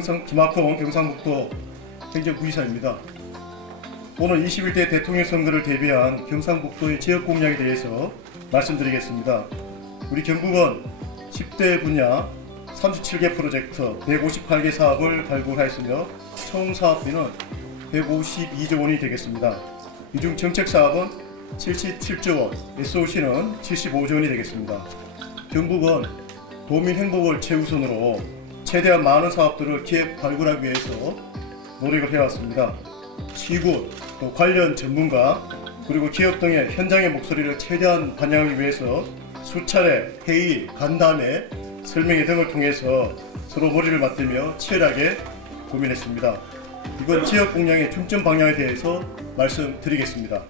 김학홍 경상북도 행정부지사입니다. 오늘 21대 대통령 선거를 대비한 경상북도의 지역 공약에 대해서 말씀드리겠습니다. 우리 경북은 10대 분야 37개 프로젝트 158개 사업을 발굴하였으며 총 사업비는 152조 원이 되겠습니다. 이 중 정책 사업은 77조 원, SOC는 75조 원이 되겠습니다. 경북은 도민 행복을 최우선으로 최대한 많은 사업들을 기획 발굴하기 위해서 노력을 해왔습니다. 시군, 또 관련 전문가, 그리고 기업 등의 현장의 목소리를 최대한 반영하기 위해서 수차례 회의, 간담회, 설명회 등을 통해서 서로 머리를 맞대며 치열하게 고민했습니다. 이번 지역 공약의 중점 방향에 대해서 말씀드리겠습니다.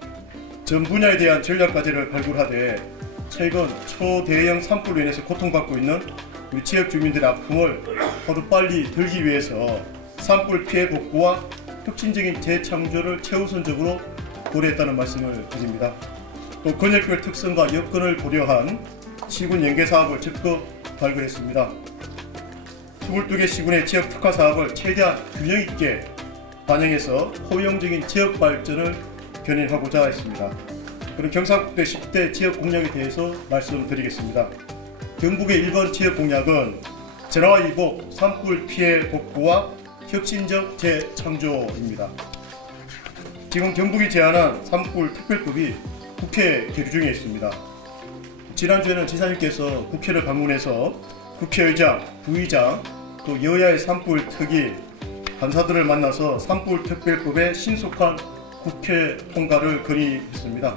전 분야에 대한 전략 과제를 발굴하되 최근 초대형 산불로 인해서 고통받고 있는 우리 지역 주민들의 아픔을 하루빨리 덜기 위해서 산불 피해 복구와 혁신적인 재창조를 최우선적으로 고려했다는 말씀을 드립니다. 또 권역별 특성과 여건을 고려한 시군 연계 사업을 적극 발굴했습니다. 22개 시군의 지역 특화 사업을 최대한 균형 있게 반영해서 호용적인 지역 발전을 견인하고자 했습니다. 그리고 경상북도 10대 지역 공약에 대해서 말씀드리겠습니다. 경북의 1번 지역 공약은 재난이복 산불 피해 복구와 혁신적 재창조입니다. 지금 경북이 제안한 산불 특별법이 국회 계류 중에 있습니다. 지난주에는 지사님께서 국회를 방문해서 국회의장, 부의장, 또 여야의 산불 특위, 간사들을 만나서 산불 특별법의 신속한 국회 통과를 건의했습니다.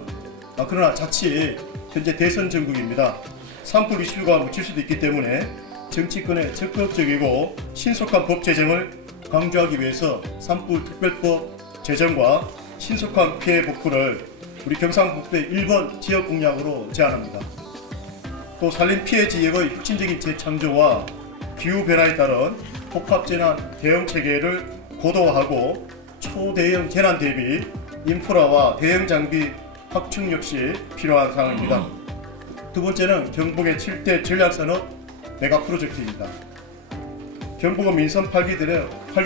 그러나 자칫 현재 대선 전국입니다. 산불 이슈가 묻힐 수도 있기 때문에 정치권의 적극적이고 신속한 법 제정을 강조하기 위해서 산불 특별법 제정과 신속한 피해 복구를 우리 경상북도의 1번 지역 공약으로 제안합니다. 또 산림 피해 지역의 혁신적인 재창조와 기후변화에 따른 복합재난 대응 체계를 고도화하고 초대형 재난 대비 인프라와 대형 장비 확충 역시 필요한 상황입니다. 두 번째는 경북의 7대 전략산업 메가 프로젝트입니다. 경북은 민선 8기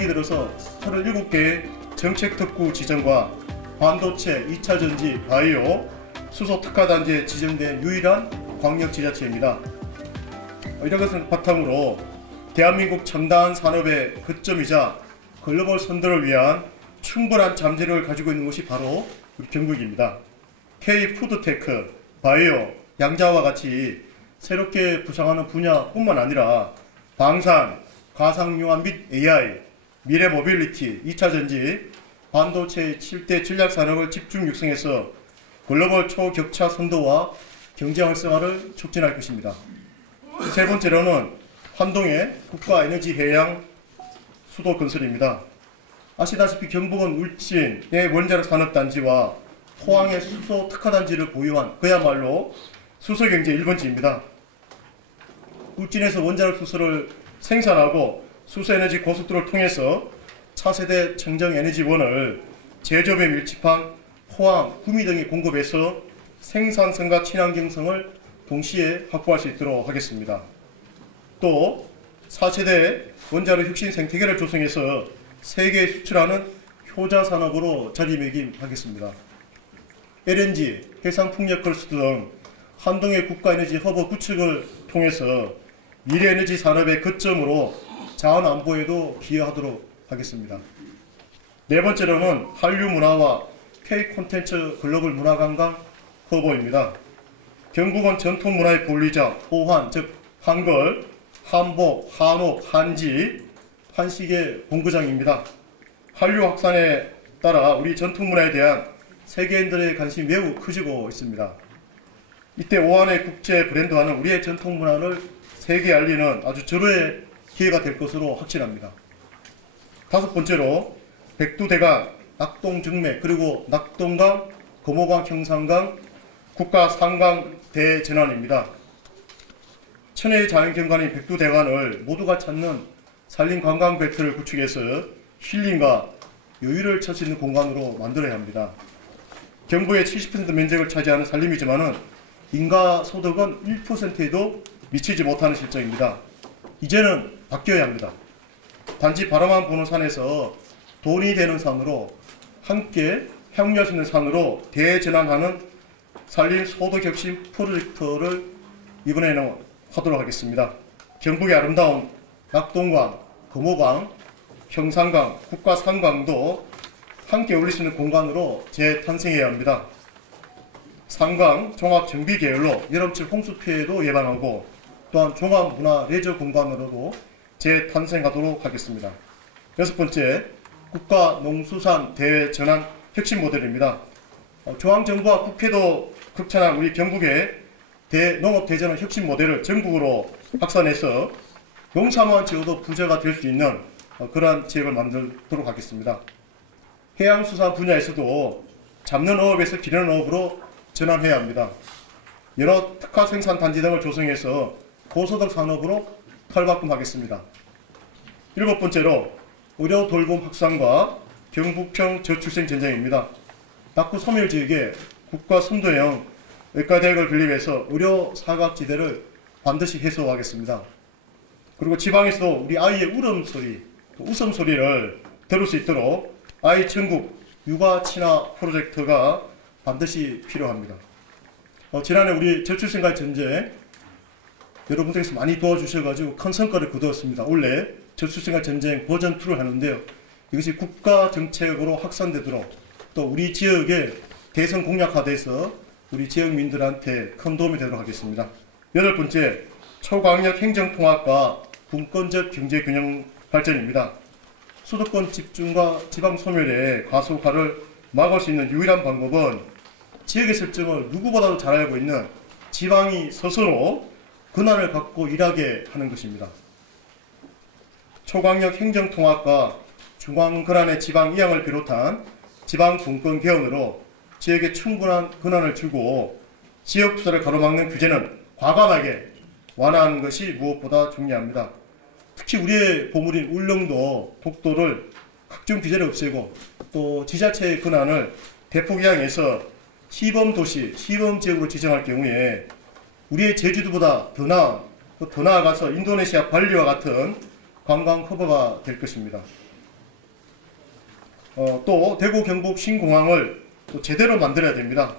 들어서 37개의 정책 특구 지정과 반도체, 2차 전지, 바이오, 수소 특화단지에 지정된 유일한 광역지자체입니다. 이런 것을 바탕으로 대한민국 첨단 산업의 거점이자 글로벌 선도를 위한 충분한 잠재력을 가지고 있는 것이 바로 우리 경북입니다. K-푸드테크, 바이오, 양자와 같이 새롭게 부상하는 분야뿐만 아니라 방산, 가상융합 및 AI, 미래 모빌리티, 2차 전지, 반도체 7대 전략 산업을 집중 육성해서 글로벌 초격차 선도와 경제 활성화를 촉진할 것입니다. 세 번째로는 환동의 국가에너지 해양 수도 건설입니다. 아시다시피 경북은 울진의 원자력 산업단지와 포항의 수소 특화단지를 보유한 그야말로 수소경제 1번지입니다. 울진에서 원자력 수소를 생산하고 수소에너지 고속도로를 통해서 차세대 청정에너지원을 제조업에 밀집한 포항, 구미 등이 공급해서 생산성과 친환경성을 동시에 확보할 수 있도록 하겠습니다. 또 4세대 원자력 혁신 생태계를 조성해서 세계에 수출하는 효자 산업으로 자리매김하겠습니다. LNG, 해상풍력거리수 등 한동의 국가에너지 허브 구축을 통해서 미래에너지 산업의 거점으로 자원 안보에도 기여하도록 하겠습니다. 네 번째로는 한류 문화와 K 콘텐츠 글로벌 문화관광 허브입니다. 경북은 전통 문화의 본리장, 호환, 즉 한글, 한복, 한옥, 한지, 한식의 본거장입니다. 한류 확산에 따라 우리 전통 문화에 대한 세계인들의 관심이 매우 커지고 있습니다. 이때 오한의 국제 브랜드화는 우리의 전통 문화를 세계에 알리는 아주 절호의 기회가 될 것으로 확신합니다. 다섯 번째로 백두대간, 낙동정맥, 그리고 낙동강, 금호강, 형산강, 국가 상강 대전환입니다. 천혜의 자연경관인 백두대간을 모두가 찾는 산림관광벨트를 구축해서 힐링과 여유를 찾을 수 있는 공간으로 만들어야 합니다. 경북의 70% 면적을 차지하는 산림이지만 인가소득은 1%에도 미치지 못하는 실정입니다. 이제는 바뀌어야 합니다. 단지 바라만 보는 산에서 돈이 되는 산으로 함께 협력할 수 있는 산으로 대전환하는 산림 소도 혁신 프로젝트를 이번에는 하도록 하겠습니다. 경북의 아름다운 낙동강, 금호강, 형산강, 국가산강도 함께 올릴 수 있는 공간으로 재탄생해야 합니다. 산강 종합정비 계열로 여름철 홍수 피해도 예방하고 또한 종합문화 레저 공간으로도 재탄생하도록 하겠습니다. 여섯 번째, 국가농수산 대전환 혁신 모델입니다. 중앙정부와 국회도 극찬한 우리 경북의 대농업 대전환 혁신 모델을 전국으로 확산해서 농사만 지어도 부자가 될 수 있는 그러한 지역을 만들도록 하겠습니다. 해양수산 분야에서도 잡는 어업에서 기르는 어업으로 전환해야 합니다. 여러 특화 생산 단지 등을 조성해서 고소득 산업으로 탈바꿈하겠습니다. 일곱 번째로 의료 돌봄 확산과 경북형 저출생 전쟁입니다. 낙후 소멸 지역에 국가 선도형 의과대학을 건립해서 의료 사각지대를 반드시 해소하겠습니다. 그리고 지방에서도 우리 아이의 울음소리, 웃음소리를 들을 수 있도록 아이 전국 육아 친화 프로젝트가 반드시 필요합니다. 지난해 우리 저출생과 전쟁 여러분들께서 많이 도와주셔가지고 큰 성과를 거두었습니다. 올해 저출생과 전쟁 버전 2를 하는데요. 이것이 국가 정책으로 확산되도록 또 우리 지역의 대선 공약화돼서 우리 지역민들한테 큰 도움이 되도록 하겠습니다. 여덟 번째, 초강력 행정통합과 분권적 경제균형 발전입니다. 수도권 집중과 지방 소멸의 과소화를 막을 수 있는 유일한 방법은 지역의 설정을 누구보다도 잘 알고 있는 지방이 스스로 권한을 갖고 일하게 하는 것입니다. 초강력 행정통합과 중앙 권한의 지방 이양을 비롯한 지방 분권 개헌으로 지역에 충분한 권한을 주고 지역 투자를 가로막는 규제는 과감하게 완화하는 것이 무엇보다 중요합니다. 특히 우리의 보물인 울릉도, 독도를 각종 규제를 없애고 또 지자체의 권한을 대폭 이양해서 시범도시, 시범지역으로 지정할 경우에 우리의 제주도보다 더 나아가서 인도네시아 발리와 같은 관광 허브가 될 것입니다. 또 대구 경북 신공항을 또 제대로 만들어야 됩니다.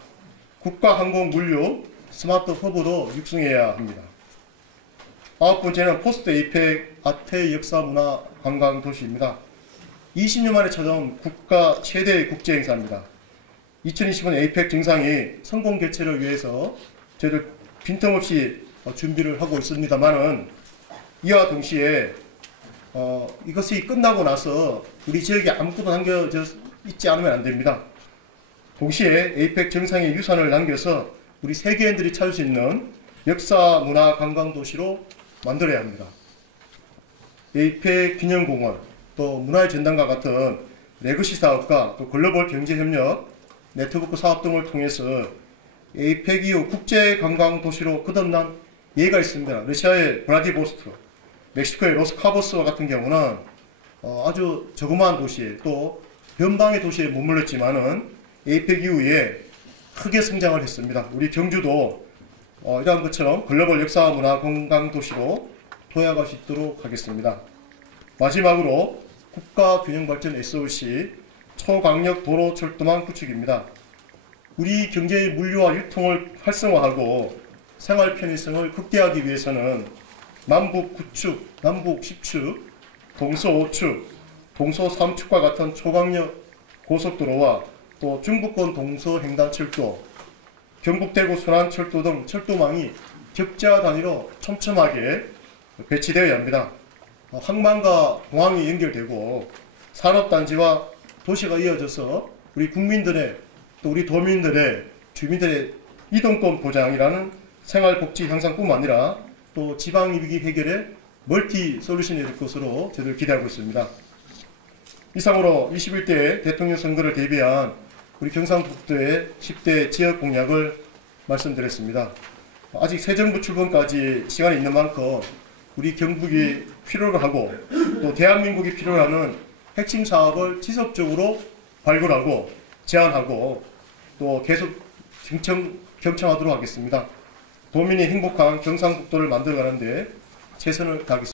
국가항공 물류 스마트 허브도 육성해야 합니다. 아홉 번째는 포스트 에이펙 아태 역사 문화 관광 도시입니다. 20년 만에 찾아온 국가 최대의 국제 행사입니다. 2025년 에이펙 정상이 성공 개최를 위해서 저희들 빈틈없이 준비를 하고 있습니다만은 이와 동시에 이것이 끝나고 나서 우리 지역에 아무것도 남겨져 있지 않으면 안 됩니다. 동시에 에이펙 정상의 유산을 남겨서 우리 세계인들이 찾을 수 있는 역사 문화 관광 도시로 만들어야 합니다. 에이펙 기념공원, 또 문화의 전당과 같은 레거시 사업과 또 글로벌 경제협력, 네트워크 사업 등을 통해서 에이펙 이후 국제관광도시로 거듭난 예가 있습니다. 러시아의 브라디보스토크, 멕시코의 로스카보스와 같은 경우는 아주 조그마한 도시에 또 변방의 도시에 머물렀지만은 에이펙 이후에 크게 성장을 했습니다. 우리 경주도 이러한 것처럼 글로벌 역사 문화 관광도시로 도약할 수 있도록 하겠습니다. 마지막으로 국가균형발전 SOC 초강력 도로철도망 구축입니다. 우리 경제의 물류와 유통을 활성화하고 생활 편의성을 극대화하기 위해서는 남북 9축, 남북 10축, 동서 5축, 동서 3축과 같은 초강력 고속도로와 또 중부권 동서 횡단철도, 경북 대구 순환철도 등 철도망이 격자 단위로 촘촘하게 배치되어야 합니다. 항만과 공항이 연결되고 산업단지와 도시가 이어져서 우리 국민들의 또 우리 도민들의 주민들의 이동권 보장이라는 생활복지 향상뿐만 아니라 또 지방위기 해결의 멀티 솔루션이 될 것으로 저희들 기대하고 있습니다. 이상으로 21대 대통령 선거를 대비한 우리 경상북도의 10대 지역 공약을 말씀드렸습니다. 아직 새 정부 출범까지 시간이 있는 만큼 우리 경북이 필요로 하고 또 대한민국이 필요로 하는 핵심 사업을 지속적으로 발굴하고 제안하고 또 계속 경청하도록 하겠습니다. 도민이 행복한 경상북도를 만들어가는데 최선을 다하겠습니다.